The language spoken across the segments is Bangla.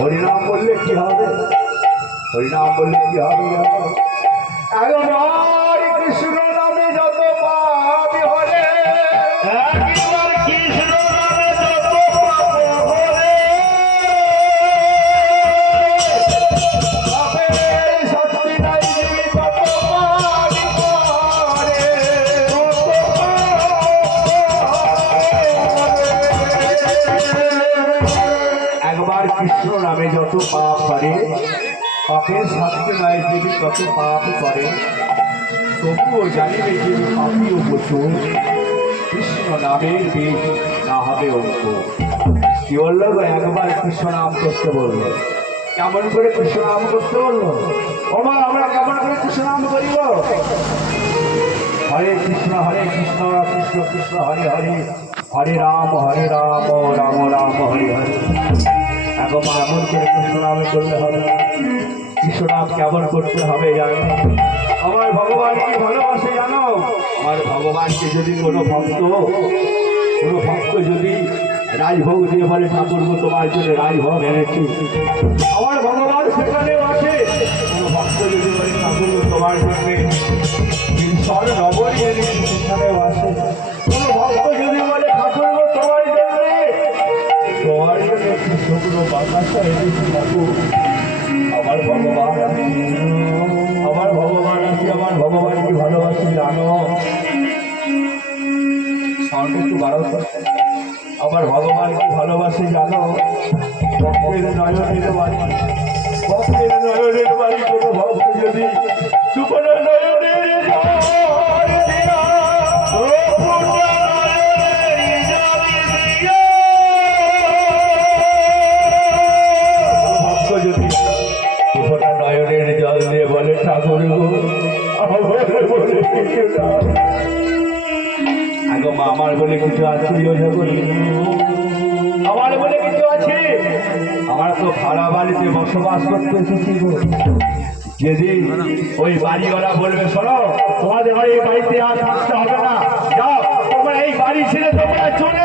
হরিনাম বললে কি হবে হরিনাম বললে কি হবে জানো? কৃষ্ণ নামে যত পাপ করে, পাপের শাস্তি নাই যিনি তত পাপ করে। তবুও জানিবে যে পাপি ও প্রচুর কৃষ্ণ নামের বীজ না হবে অঙ্ক কি বলল গো? একবার কৃষ্ণ নাম করতে বলল। কেমন করে কৃষ্ণ নাম করতে বলল? ওমা, আমরা কেমন করে কৃষ্ণ নাম করিব? হরে কৃষ্ণ হরে কৃষ্ণ কৃষ্ণ কৃষ্ণ, হরে হরে। হরে রাম হরে রাম রাম রাম, হরে হরে। এখন এমন করে কৃষ্ণ নামে করলে হবে। না। কৃষ্ণ নাম কেমন করতে হবে জানো? আমার ভগবান কি ভালোবাসে জানো? আমার ভগবানকে যদি কোনো ভক্ত কোনো ভক্ত যদি রাজভোগ দিয়ে বলে, ঠাকুর তোমার জন্য রাজভোগ এনেছি। আমার ভগবান সেখানে আছে। কোনো ভক্ত যদি বলে, ঠাকুর তোমার জন্য ঈশ্বর আমার ভগবান আছে আমার ভগবান আছে আমার ভগবানকে ভালোবাসি জানো? সাউন্ড একটু বাড়াও আমার ভগবানকে ভালোবাসি জানো? ভক্তের নয়নের বাড়ি। ভক্তের নয়নের বাড়ি কোনো ভক্ত যদি সুপন নয়নের নয়নের জল দিয়ে বলে, ঠাকুর আমার বলে কিছু আছে আমার বলে কিছু আছে? আমার তো ভাড়া বাড়িতে বসবাস করতে এসেছি গো। যেদিন ওই বাড়িওয়ালা বলবে, শোনো, তোমাদের এই বাড়িতে আর থাকতে হবে না। যাও, তোমরা এই বাড়ি ছেড়ে তোমরা চলে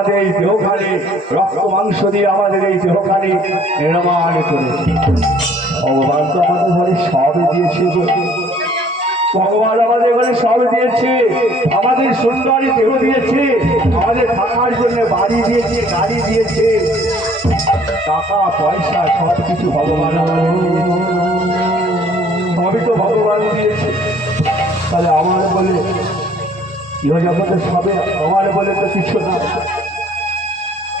আমাদের এই দেহখানে রক্ত মাংস দিয়ে আমাদের এই দেহখানে নির্মাণ করেছে। ভগবান তো আমাদের ঘরে সবই দিয়েছে ভগবান আমাদের ঘরে সব দিয়েছে, আমাদের সুন্দরী দেহ দিয়েছে, আমাদের থাকার জন্য বাড়ি দিয়েছে, গাড়ি দিয়েছে। টাকা, পয়সা সব কিছু ভগবান আমাদের সবই তো ভগবান দিয়েছে। তাহলে আমার বলে, ইহজগতে সবে আমার বলে তো কিছু না।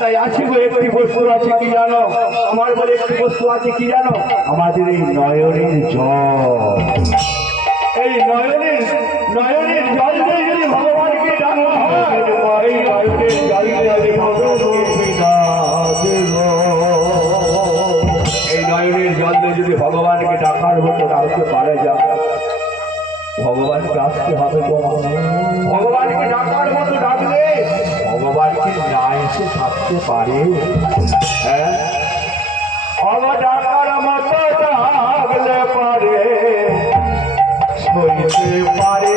তাই আছে গো একটি বস্তু আছে কি জানো? আমার বলে একটি বস্তু আছে কি জানো? আমাদের এই নয়নের জল। এই নয়নের নয়নের জল যদি ভগবানকে এই নয়নের জল যদি যদি ভগবানকে ডাকার মতো ডাকতে পারে যা ভগবানকে আসতে হবে ভগবানকে ডাকার মতো ডাকলে ভগবানকে না এসে থাকতে পারে। হ্যাঁ? পারে পারে।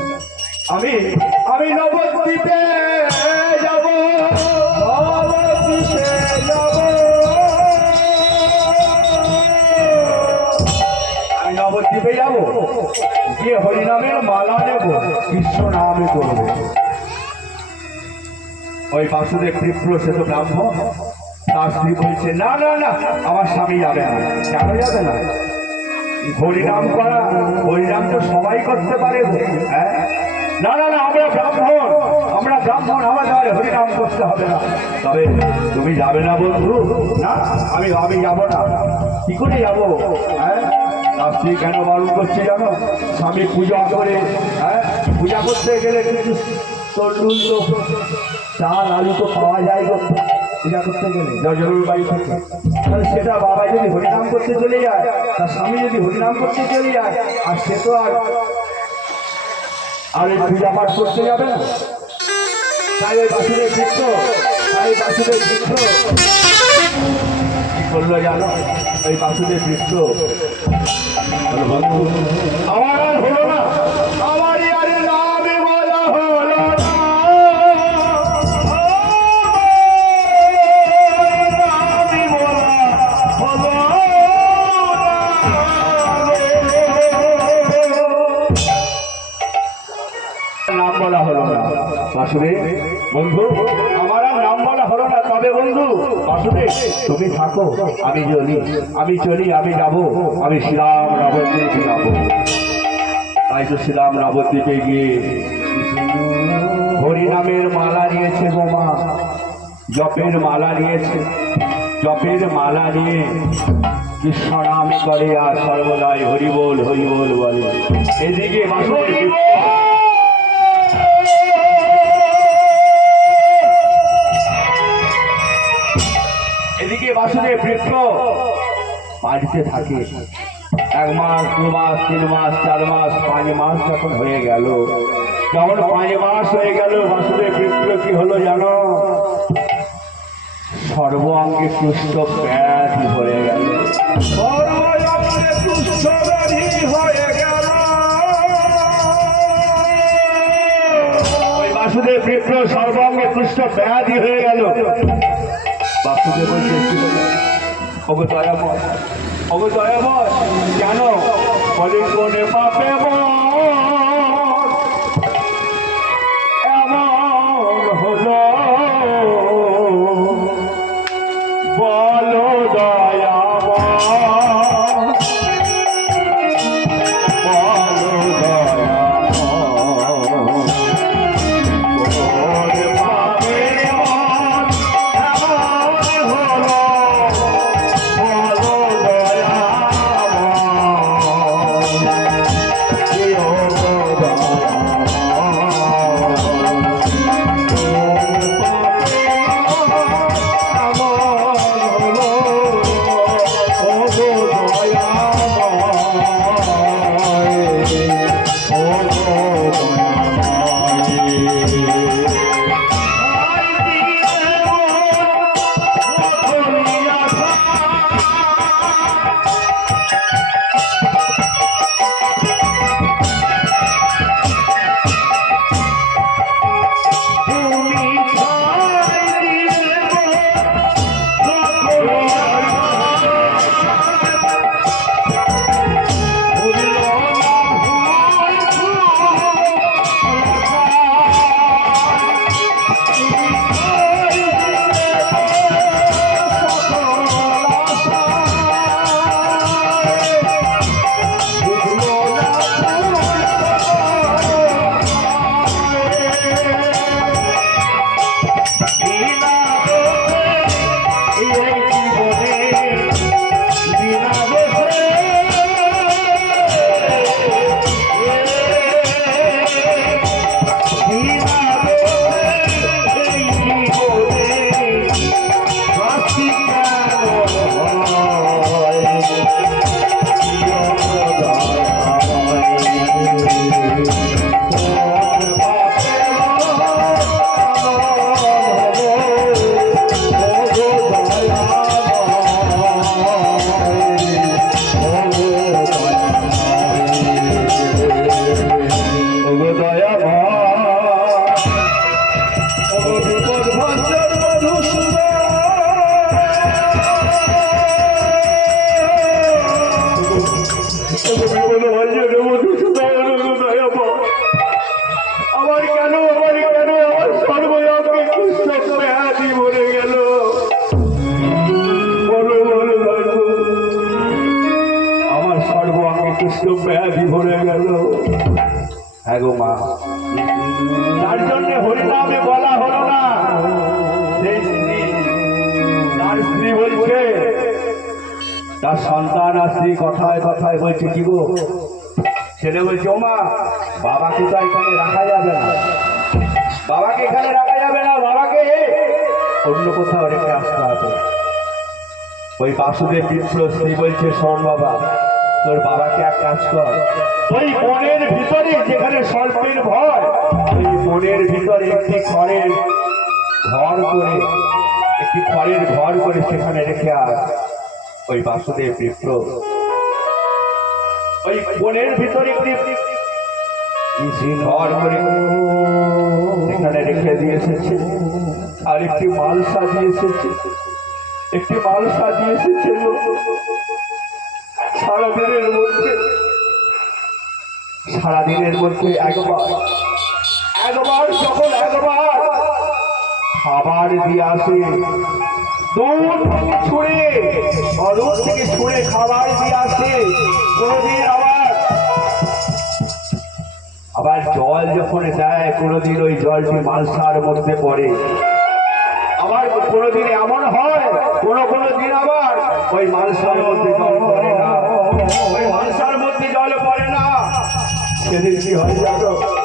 আমি আমি নবদ্বীপে যাব আমি নবদ্বীপে যাব, গিয়ে হরিনামের মালা নেব, কৃষ্ণ নামে করব। ওই বাসুদেব বিপ্র সে তো ব্রাহ্মণ। তার স্ত্রী বলছে, না না না, আমার স্বামী যাবে না। কেন যাবে না? হরিনাম করা হরিনাম তো সবাই করতে পারে হ্যাঁ? না না না, আমরা ব্রাহ্মণ। আমরা ব্রাহ্মণ, আমাদের হরিনাম করতে হবে না। তবে তুমি যাবে না বন্ধু? না, আমি আমি যাব না। কি করে যাব? হ্যাঁ? তার স্ত্রী কেন বারণ করছে জানো? স্বামী পূজা করে হ্যাঁ? পূজা করতে গেলে কিছু তরুণ তো চাল, আলু তো পাওয়া যায় গো। পূজা করতে গেলে। জরুর বাড়ি থেকে। তাহলে সেটা বাবা যদি হরিনাম করতে চলে যায়, তার স্বামী যদি হরিনাম করতে চলে যায়, আর সে তো আর আর এই পূজা পাঠ করতে যাবে না? তাই ওই বাসুদের চিত্র তাই বাসুদের চিত্র কি করল জানো? এই বাসুদের চিত্র আমার আর হলো না। বাসুদেব, বন্ধু, আমার আর নাম বলা হলো না। তবে বন্ধু, বাসুদেব, তুমি থাকো, আমি চলি আমি চলি, আমি যাব, আমি শ্রীরাম নবদ্বীপে যাব। তাই তো শ্রীরাম নবদ্বীপে গিয়ে হরিনামের মালা নিয়েছে বোমা জপের মালা নিয়েছে, জপের মালা নিয়ে কৃষ্ণ করে আর সর্বদাই হরিবোল হরিবোল বলে। এদিকে বাসুদেব বাসুদেব বৃক্ষ বাড়িতে থাকে। এক মাস, দু মাস, তিন মাস, চার মাস, পাঁচ মাস যখন হয়ে গেল। যখন পাঁচ মাস হয়ে গেল, বাসুদেব বৃক্ষ কি হলো জানো? গেল সর্বাঙ্গে কুষ্ঠ ব্যাধি হয়ে গেল। বাসুদেব বৃক্ষ সর্বাঙ্গে কুষ্ঠ ব্যাধি হয়ে গেল। বাসুদেব বলছে? ওগো দয়াময় ওগো দয়াময় কেন বলে কোনে পাপে মন అయ్యో আর স্ত্রী কথায় কথায় বলছে কি গো? ছেলে বলছে ও মা বাবাকে তো এখানে রাখা যাবে না। বাবাকে এখানে রাখা যাবে না বাবাকে? অন্য কোথাও রেখে আসতে হবে। ওই বাসুদেব বিপ্র স্ত্রী বলছে শোন বাবা তোর বাবাকে এক কাজ কর। ওই বনের ভিতরে যেখানে সর্পের ভয় ওই বনের ভিতরে একটি খড়ের ঘর করে একটি খড়ের ঘর করে সেখানে রেখে আস ওই বাসুদেব বিপ্র ওই বনের ভিতরে একটি ঘর করে সেখানে রেখে দিয়ে এসেছে। আর একটি মাল সাজিয়ে এসেছে। একটি মাল সাজিয়ে এসেছে সারাদিনের মধ্যে সারাদিনের মধ্যে একবার একবার যখন একবার খাবার দিয়ে আসে আবার জল যখন দেয়, কোনোদিন ওই জলটি মালসার মধ্যে পড়ে। আবার কোনোদিন এমন হয়, কোনো কোনো দিন আবার ওই মালসার মধ্যে জল পড়ে না। ওই মালসার মধ্যে জল পড়ে না। সেদিন কি হয় জানো?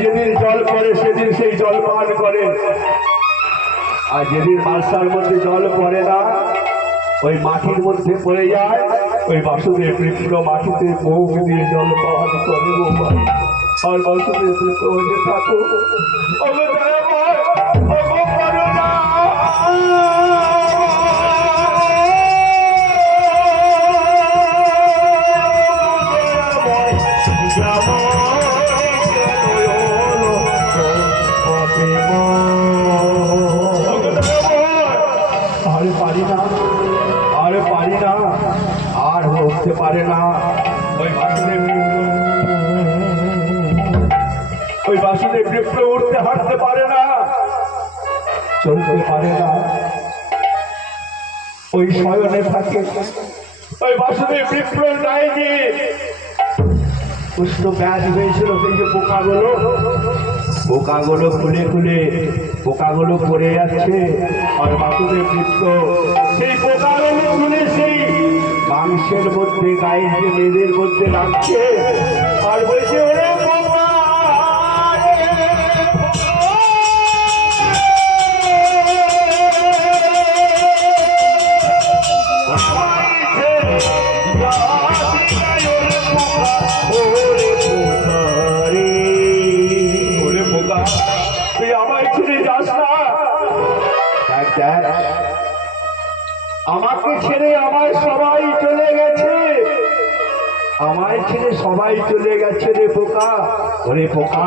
যেদিন জল পড়ে, সেদিন সেই জল পান করে। আর যেদিন মালসার মধ্যে জল পড়ে না, ওই মাটির মধ্যে পড়ে যায়। ওই বাসুদেব বিপ্র মাটিতে মুখ দিয়ে জল পান করে। আর বাসুদেব বিপ্র হয়ে থাকো ওগো আরে পারি না, আরে পারি না, আর উঠতে পারে না। ওই বাসুদেব ওই বাসুদেব বিপ্র উঠতে হাঁটতে পারে না, চলতে পারে না। ওই শয়নে থাকে, ওই বাসুদেব নাই যে কুষ্ঠ ব্যাধ হয়েছিল সেই যে পোকাগুলো পোকাগুলো খুলে খুলে পোকাগুলো পড়ে যাচ্ছে, আর বাসুদেব চিত্ত সেই পোকাগুলো খুলে সেই মাংসের মধ্যে, গায়ের যে মেয়েদের মধ্যে লাগছে। আর বলছে আমাকে ছেড়ে আমার সবাই চলে গেছে। আমায় ছেড়ে সবাই চলে গেছে রে পোকা। ওরে পোকা,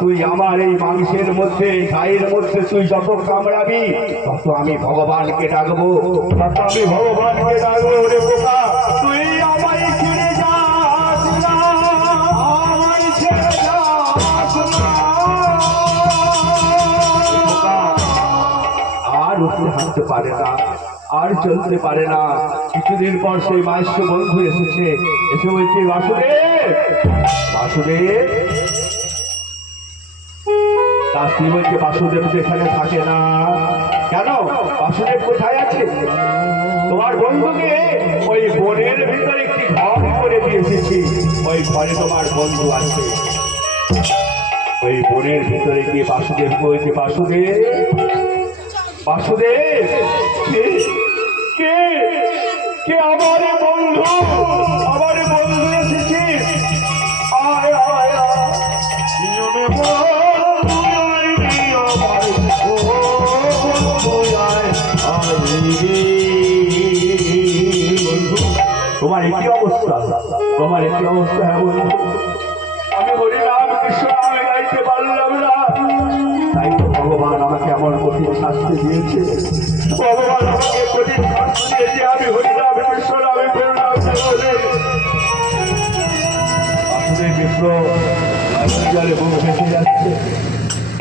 তুই আমার এই মাংসের মধ্যে গায়ের মধ্যে তুই যত কামড়াবি, তত আমি ভগবানকে ডাকবো। তত আমি ভগবানকে ডাকবো ওরে পোকা। হাঁটতে পারে না, আর চলতে পারে না। কিছুদিন পর সেই মাস্য বন্ধু এসেছে, এসে বলছে, বাসুদেব বাসুদেব। তার স্ত্রী বলছে, বাসুদেব এখানে থাকে না। কেন? বাসুদেব কোথায় আছে? তোমার বন্ধুকে ওই বনের ভিতরে একটি ঘর করে দিয়ে এসেছি। ওই ঘরে তোমার বন্ধু আছে। ওই বনের ভিতরে গিয়ে বাসুদেব বলছে, বাসুদেব বাসুদেব, কে? কে? আমার বন্ধু? আমার বন্ধু এসেছে। আয় আয় নিয়মে বন্ধু আয়। তোমার একই অবস্থা। তোমার একই অবস্থা হ্যাঁ বন্ধু।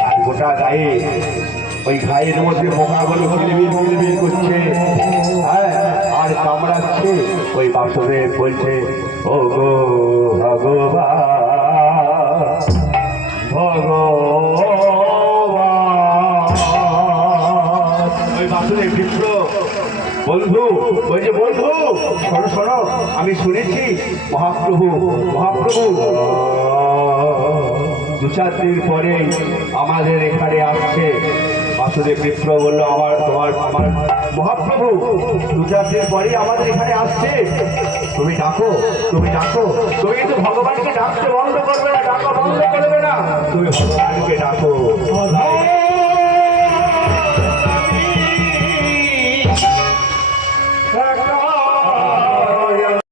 আর গোটা গায়ে ওই গায়ের মধ্যে কিলবিল কিলবিল করছে হ্যাঁ আর কামড়াচ্ছে ওই বাসুদেব বলছে ও গো ভগবান ভগবান বন্ধু, ওই যে বন্ধু, শোনো শোনো, আমি শুনেছি মহাপ্রভু মহাপ্রভু। দু চার দিন পরে আমাদের এখানে আসছে। বাসুদেব মিত্র বলল, আমার, তোমার, আমার মহাপ্রভু, দু চার দিন পরে আমাদের এখানে আসছে। তুমি ডাকো তুমি ডাকো। তুমি কিন্তু ভগবানকে ডাকতে বন্ধ করবে না, ডাকা বন্ধ করবে না। তুমি ভগবানকে ডাকো।